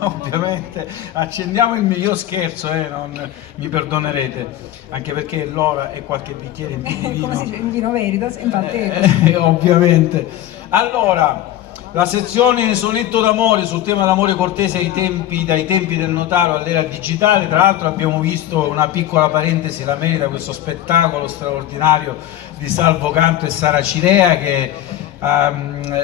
Ovviamente accendiamo il mio, io scherzo, non mi perdonerete, anche perché l'ora e qualche bicchiere in più di vino. Come si dice, in vino Veritas, infatti. Ovviamente. Allora, la sezione sonetto d'amore sul tema d'amore cortese dai tempi del Notaro all'era digitale. Tra l'altro abbiamo visto, una piccola parentesi, la merita questo spettacolo straordinario di Salvo Canto e Sara Cirea, che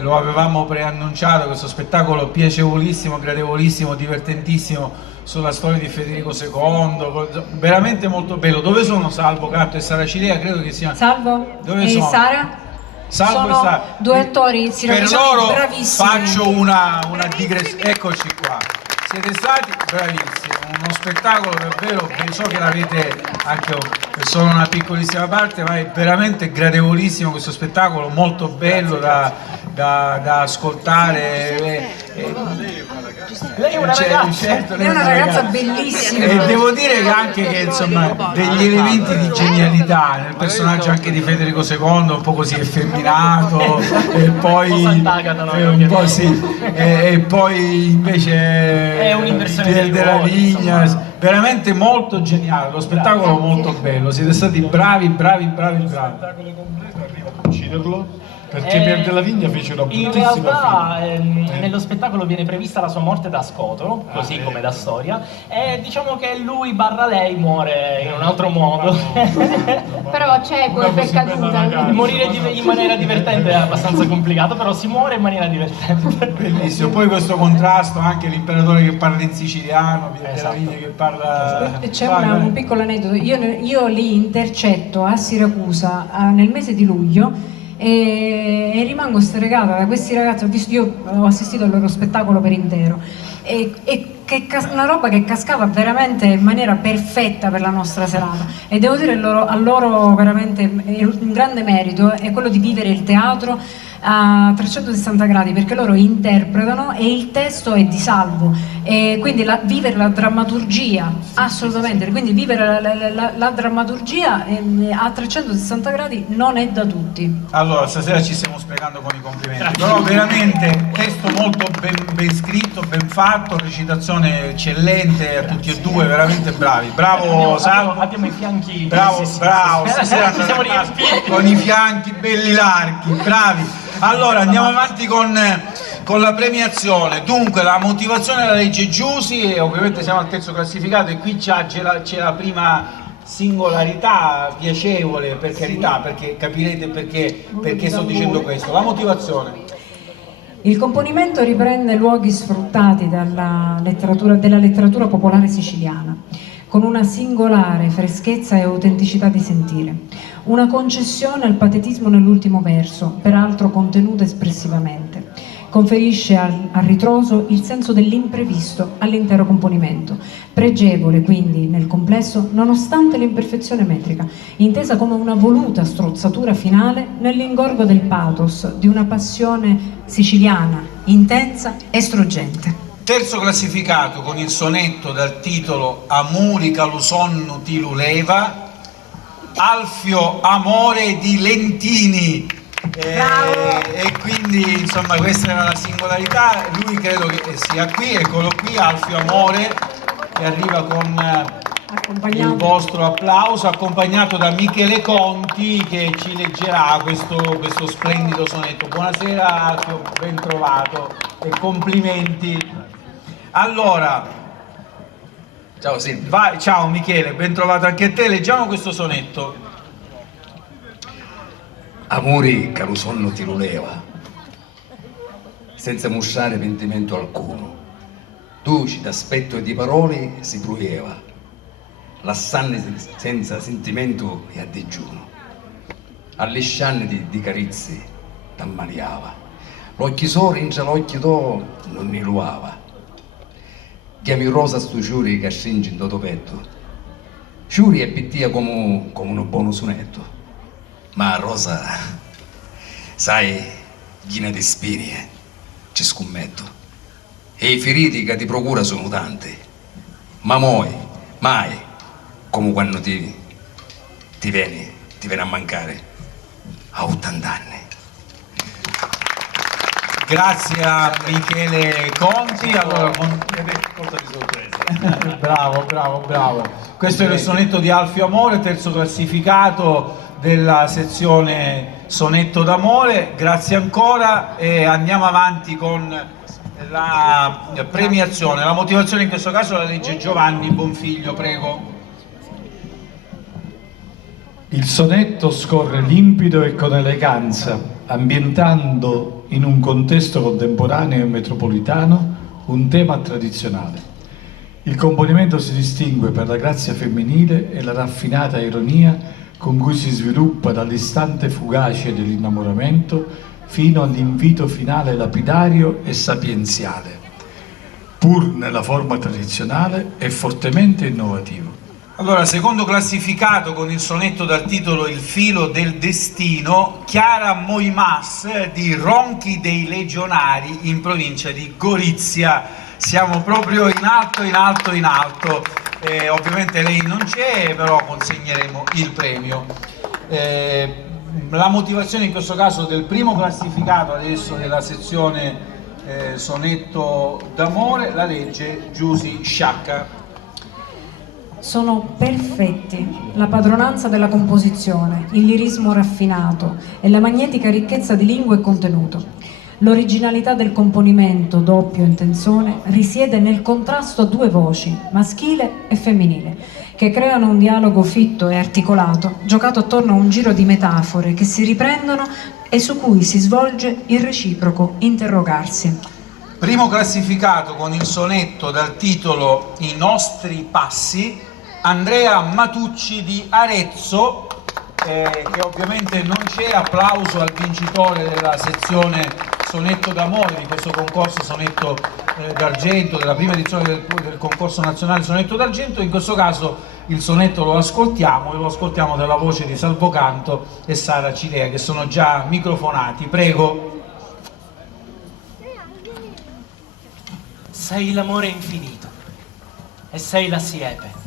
lo avevamo preannunciato, questo spettacolo piacevolissimo, gradevolissimo, divertentissimo sulla storia di Federico II, veramente molto bello. Dove sono Salvo Canto e Sara Cirea? Credo che sia... Salvo Dove e sono? Sara? Salvo Sono due attori per loro bravissimi. faccio una digressione. Eccoci qua, siete stati bravissimi, uno spettacolo davvero, so che l'avete anche, sono una piccolissima parte, ma è veramente gradevolissimo questo spettacolo, molto bello da ascoltare. Lei è una ragazza, certo, È una ragazza bellissima. E devo dire che anche che insomma degli elementi di genialità nel personaggio anche di Federico II, un po' così effeminato, e poi un po' sì, e poi invece è un'inversione Pier della ruoli, Vigna, insomma. veramente molto geniale, lo spettacolo molto bello, siete stati bravi. Spettacolo completo arriva a ucciderlo perché Pier della Vigna fece una in bruttissima realtà fine. nello spettacolo viene prevista la sua morte da scoto, così come da storia, e diciamo che lui barra lei muore in un altro modo. Però c'è poi per caduta. Morire in maniera divertente è abbastanza complicato, però si muore in maniera divertente. Bellissimo, poi questo contrasto, anche l'imperatore che parla in siciliano, Pier della Vigna che parla... C'è un piccolo aneddoto, io li intercetto a Siracusa nel mese di luglio e rimango stregata da questi ragazzi. Io ho assistito al loro spettacolo per intero e una roba che cascava veramente in maniera perfetta per la nostra serata, e devo dire a loro veramente un grande merito è quello di vivere il teatro a 360 gradi, perché loro interpretano e il testo è di Salvo, e quindi vivere la drammaturgia, assolutamente, quindi vivere la drammaturgia a 360 gradi non è da tutti. Allora, stasera ci stiamo spiegando con i complimenti, però veramente testo molto ben scritto, ben fatto, recitazione eccellente a tutti e due, veramente bravi. Bravo Salvo. Abbiamo i fianchi. Bravo, sì. stasera Ci siamo andate a casa riempiti. con i fianchi belli larghi, bravi. Allora andiamo avanti con la premiazione. Dunque, la motivazione della legge Giusi, e ovviamente siamo al terzo classificato, e qui c'è la prima singolarità piacevole, per carità, perché capirete perché sto dicendo questo. La motivazione. Il componimento riprende luoghi sfruttati della letteratura popolare siciliana, con una singolare freschezza e autenticità di sentire, una concessione al patetismo nell'ultimo verso, peraltro contenuta espressivamente. Conferisce al ritroso il senso dell'imprevisto all'intero componimento, pregevole quindi nel complesso nonostante l'imperfezione metrica, intesa come una voluta strozzatura finale nell'ingorgo del pathos di una passione siciliana, intensa e struggente. Terzo classificato con il sonetto dal titolo Amuri calusonnu ti luleva, Alfio Amore di Lentini. E quindi insomma questa era la singolarità. Lui credo che sia qui, eccolo qui, Alfio Amore, che arriva con il vostro applauso, accompagnato da Michele Conti, che ci leggerà questo splendido sonetto. Buonasera Alfio, ben trovato e complimenti. Allora, ciao Silvio. Vai, ciao Michele, ben trovato anche a te. Leggiamo questo sonetto. Amori calusonno ti luleva, senza mostrare pentimento alcuno. Duci d'aspetto e di parole si prueva, lassanne senza sentimento e a digiuno. Alle scianne di carizze t'ammaliava, l'occhi soli in l'occhio d'o non ne luava. Chiami rosa stu ciuri che stringi in toto petto, ciuri e pittia come uno buono sonetto. Ma rosa, sai, ghina di spirie, ci scommetto, e i feriti che ti procura sono tanti, ma mai, come quando ti viene a mancare a 80 anni. Grazie a Michele Conti. Allora, Colta di sorpresa. bravo. Questo è il sonetto di Alfio Amore, terzo classificato della sezione sonetto d'amore. Grazie ancora e andiamo avanti con la premiazione. La motivazione in questo caso la legge Giovanni Bonfiglio, prego. Il sonetto scorre limpido e con eleganza, ambientando in un contesto contemporaneo e metropolitano un tema tradizionale. Il componimento si distingue per la grazia femminile e la raffinata ironia con cui si sviluppa dall'istante fugace dell'innamoramento fino all'invito finale lapidario e sapienziale, pur nella forma tradizionale e fortemente innovativo. Allora, secondo classificato con il sonetto dal titolo Il filo del destino, Chiara Moimas di Ronchi dei Legionari in provincia di Gorizia. Siamo proprio in alto. Ovviamente lei non c'è, però consegneremo il premio. La motivazione in questo caso del primo classificato adesso della sezione sonetto d'amore la legge Giusy Sciacca. Sono perfetti la padronanza della composizione, il lirismo raffinato e la magnetica ricchezza di lingua e contenuto. L'originalità del componimento, doppio in tensione, risiede nel contrasto a due voci, maschile e femminile, che creano un dialogo fitto e articolato, giocato attorno a un giro di metafore che si riprendono e su cui si svolge il reciproco interrogarsi. Primo classificato con il sonetto dal titolo I nostri passi, Andrea Matucci di Arezzo, che ovviamente non c'è. Applauso al vincitore della sezione sonetto d'amore di questo concorso sonetto d'argento, della prima edizione del concorso nazionale sonetto d'argento. In questo caso il sonetto lo ascoltiamo dalla voce di Salvocanto e Sara Cilea, che sono già microfonati. Prego. Sei l'amore infinito e sei la siepe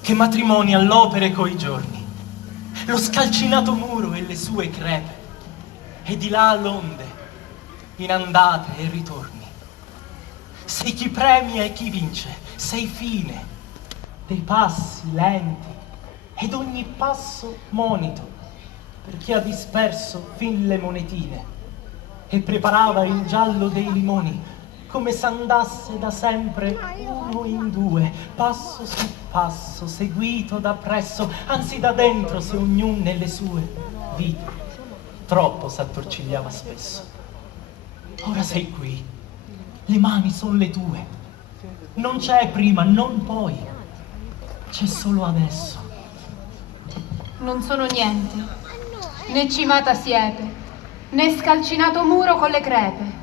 che matrimonia l'opere coi giorni, lo scalcinato muro e le sue crepe, e di là l'onde in andate e ritorni. Sei chi premia e chi vince, sei fine dei passi lenti ed ogni passo monito per chi ha disperso fin le monetine e preparava il giallo dei limoni, come s'andasse da sempre uno in due, passo su passo, seguito da presso, anzi da dentro, se ognun nelle sue vite troppo s'attorcigliava spesso. Ora sei qui, le mani son le tue, non c'è prima, non poi, c'è solo adesso. Non sono niente, né cimata siepe, né scalcinato muro con le crepe.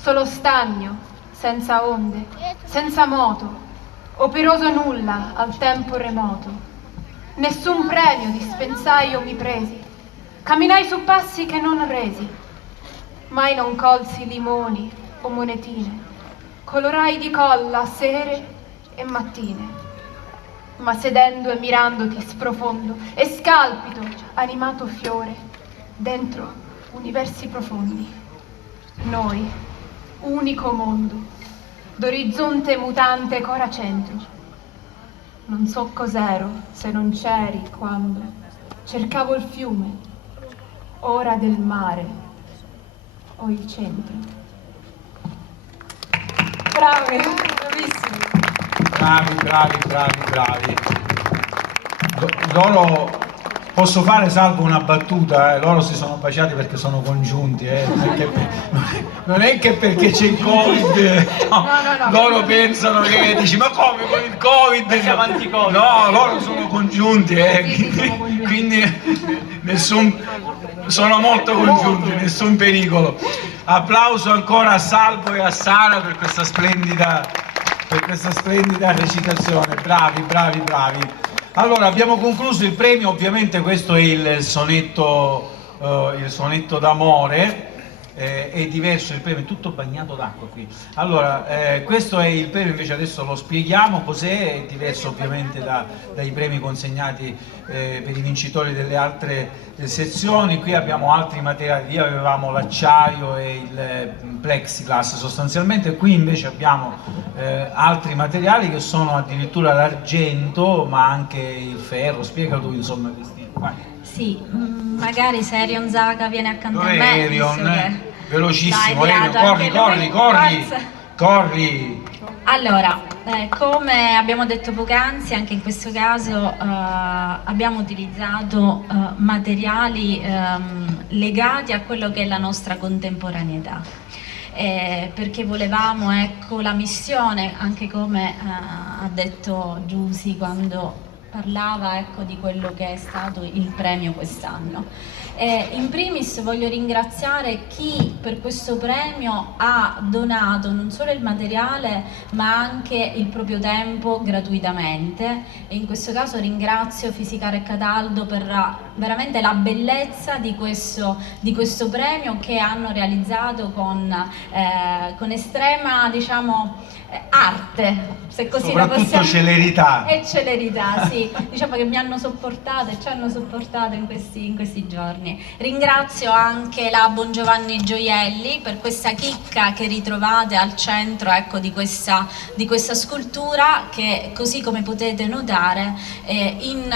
Solo stagno, senza onde, senza moto, operoso nulla al tempo remoto. Nessun premio dispensai o mi presi, camminai su passi che non resi. Mai non colsi limoni o monetine, colorai di colla sere e mattine. Ma sedendo e mirandoti sprofondo e scalpito, animato fiore, dentro universi profondi. Noi, unico mondo, d'orizzonte mutante cora centro. Non so cos'ero se non c'eri quando cercavo il fiume, ora del mare o il centro. Bravi, bravissimi. Bravi. Loro, posso fare salvo una battuta, loro si sono baciati perché sono congiunti, non è che perché c'è il Covid, no. Loro pensano che dici ma come con il Covid? Siamo anti-Covid. No, loro sono congiunti, quindi sono molto congiunti, nessun pericolo. Applauso ancora a Salvo e a Sara per questa splendida recitazione, bravi. Allora, abbiamo concluso il premio, ovviamente questo è il sonetto d'amore. è diverso il premio, è tutto bagnato d'acqua qui. Allora, questo è il premio, invece adesso lo spieghiamo cos'è, è diverso ovviamente dai premi consegnati per i vincitori delle altre sezioni. Qui abbiamo altri materiali, lì avevamo l'acciaio e il plexiglass sostanzialmente, qui invece abbiamo altri materiali che sono addirittura l'argento, ma anche il ferro. Spiega tu, insomma, Cristina. Vai. Sì, magari se Erion Zaga viene accanto Dov'è a me, Erion? Velocissimo, Dai, Erion, Beato, anche lui, forza. corri! Allora, come abbiamo detto poc'anzi, anche in questo caso abbiamo utilizzato materiali legati a quello che è la nostra contemporaneità. Perché volevamo, ecco, la missione, anche come ha detto Giusy quando parlava, ecco, di quello che è stato il premio quest'anno. In primis voglio ringraziare chi per questo premio ha donato non solo il materiale ma anche il proprio tempo gratuitamente, e in questo caso ringrazio Fisicare e Cataldo per veramente la bellezza di questo premio che hanno realizzato con estrema, diciamo, arte, se così la possiamo. Soprattutto celerità. E celerità, sì, diciamo che mi hanno sopportato e ci hanno sopportato in questi giorni. Ringrazio anche la Bongiovanni Gioielli per questa chicca che ritrovate al centro, ecco, di questa scultura, che, così come potete notare, in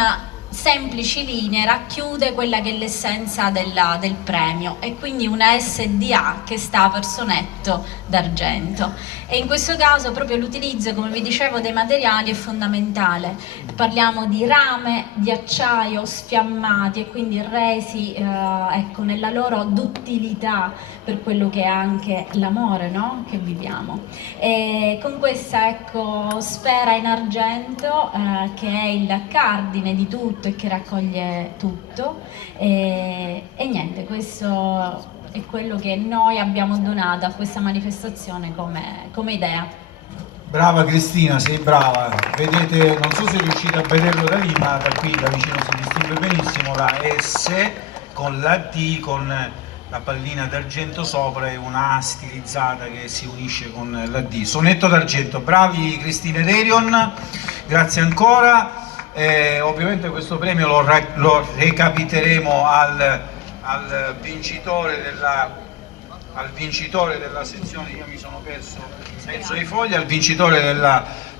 semplici linee racchiude quella che è l'essenza del premio, e quindi una SDA che sta per sonetto d'argento. E in questo caso proprio l'utilizzo, come vi dicevo, dei materiali è fondamentale. Parliamo di rame di acciaio sfiammati e quindi resi ecco, nella loro duttilità per quello che è anche l'amore, no? Che viviamo. E con questa, ecco, sfera in argento che è il cardine di tutto e che raccoglie tutto, e niente, questo è quello che noi abbiamo donato a questa manifestazione come idea. Brava Cristina, sei brava. Vedete, non so se riuscite a vederlo da lì, ma da qui da vicino si distingue benissimo la S con la D, con la pallina d'argento sopra e una A stilizzata che si unisce con la D. Sonetto d'argento. Bravi Cristina ed Erion, grazie ancora. Ovviamente questo premio lo recapiteremo al vincitore della sezione, io mi sono perso in mezzo ai fogli, al vincitore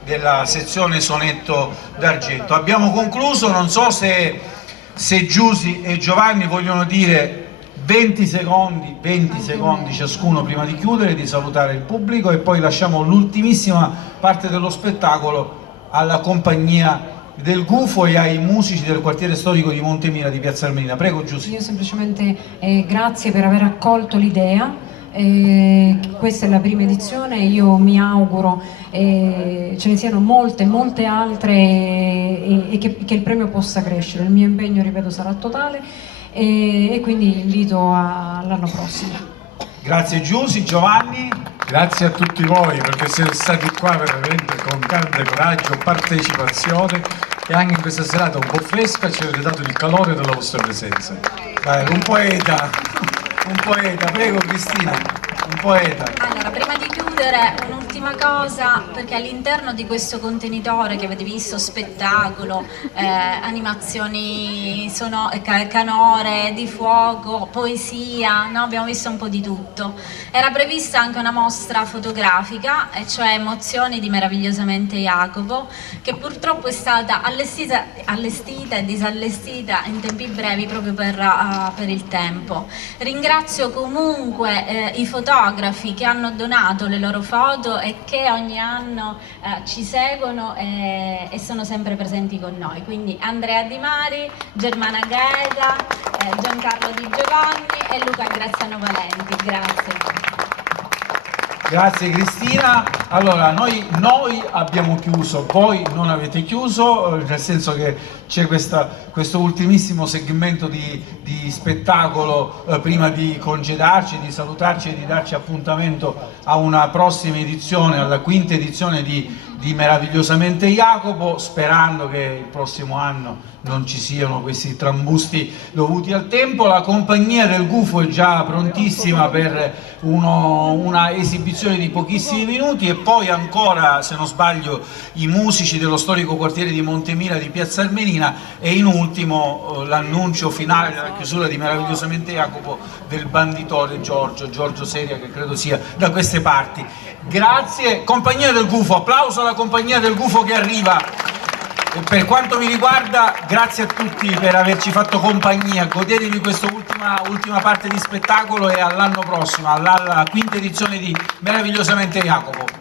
della sezione sonetto d'argento. Abbiamo concluso, non so se Giusy e Giovanni vogliono dire 20 secondi ciascuno prima di chiudere, di salutare il pubblico, e poi lasciamo l'ultimissima parte dello spettacolo alla compagnia del Gufo e ai musici del quartiere storico di Montemira di Piazza Armerina. Prego Giusy. Io semplicemente grazie per aver accolto l'idea. Questa è la prima edizione, io mi auguro ce ne siano molte altre e che il premio possa crescere. Il mio impegno, ripeto, sarà totale e quindi invito all'anno prossimo. Grazie Giusy. Giovanni? Grazie a tutti voi perché siete stati qua veramente con grande coraggio, partecipazione, e anche in questa serata un po' fresca ci avete dato il calore della vostra presenza. Un poeta, prego Cristina, un poeta. Allora, prima di chiudere un'ultima cosa, perché all'interno di questo contenitore che avete visto, spettacolo, animazioni canore, di fuoco, poesia, no? Abbiamo visto un po' di tutto. Era prevista anche una mostra fotografica, e cioè Emozioni di Meravigliosamente Jacopo, che purtroppo è stata allestita e disallestita in tempi brevi proprio per il tempo. Ringrazio comunque i fotografi che hanno donato le loro foto e che ogni anno ci seguono e sono sempre presenti con noi, quindi Andrea Di Mari, Germana Gaeta, Giancarlo Di Giovanni e Luca Graziano Valenti. Grazie. Grazie Cristina. Allora, noi abbiamo chiuso, voi non avete chiuso, nel senso che c'è questo ultimissimo segmento di spettacolo prima di congedarci, di salutarci e di darci appuntamento a una prossima edizione, alla quinta edizione di Meravigliosamente Jacopo, sperando che il prossimo anno non ci siano questi trambusti dovuti al tempo. La compagnia del Gufo è già prontissima per una esibizione di pochissimi minuti, e poi ancora, se non sbaglio, i musici dello storico quartiere di Montemila di Piazza Armerina, e in ultimo l'annuncio finale della chiusura di Meravigliosamente Jacopo del banditore Giorgio Seria, che credo sia da queste parti. Grazie, compagnia del Gufo, applauso alla compagnia del Gufo che arriva. Per quanto mi riguarda, grazie a tutti per averci fatto compagnia, godetevi questa ultima parte di spettacolo, e all'anno prossimo, alla quinta edizione di Meravigliosamente Jacopo.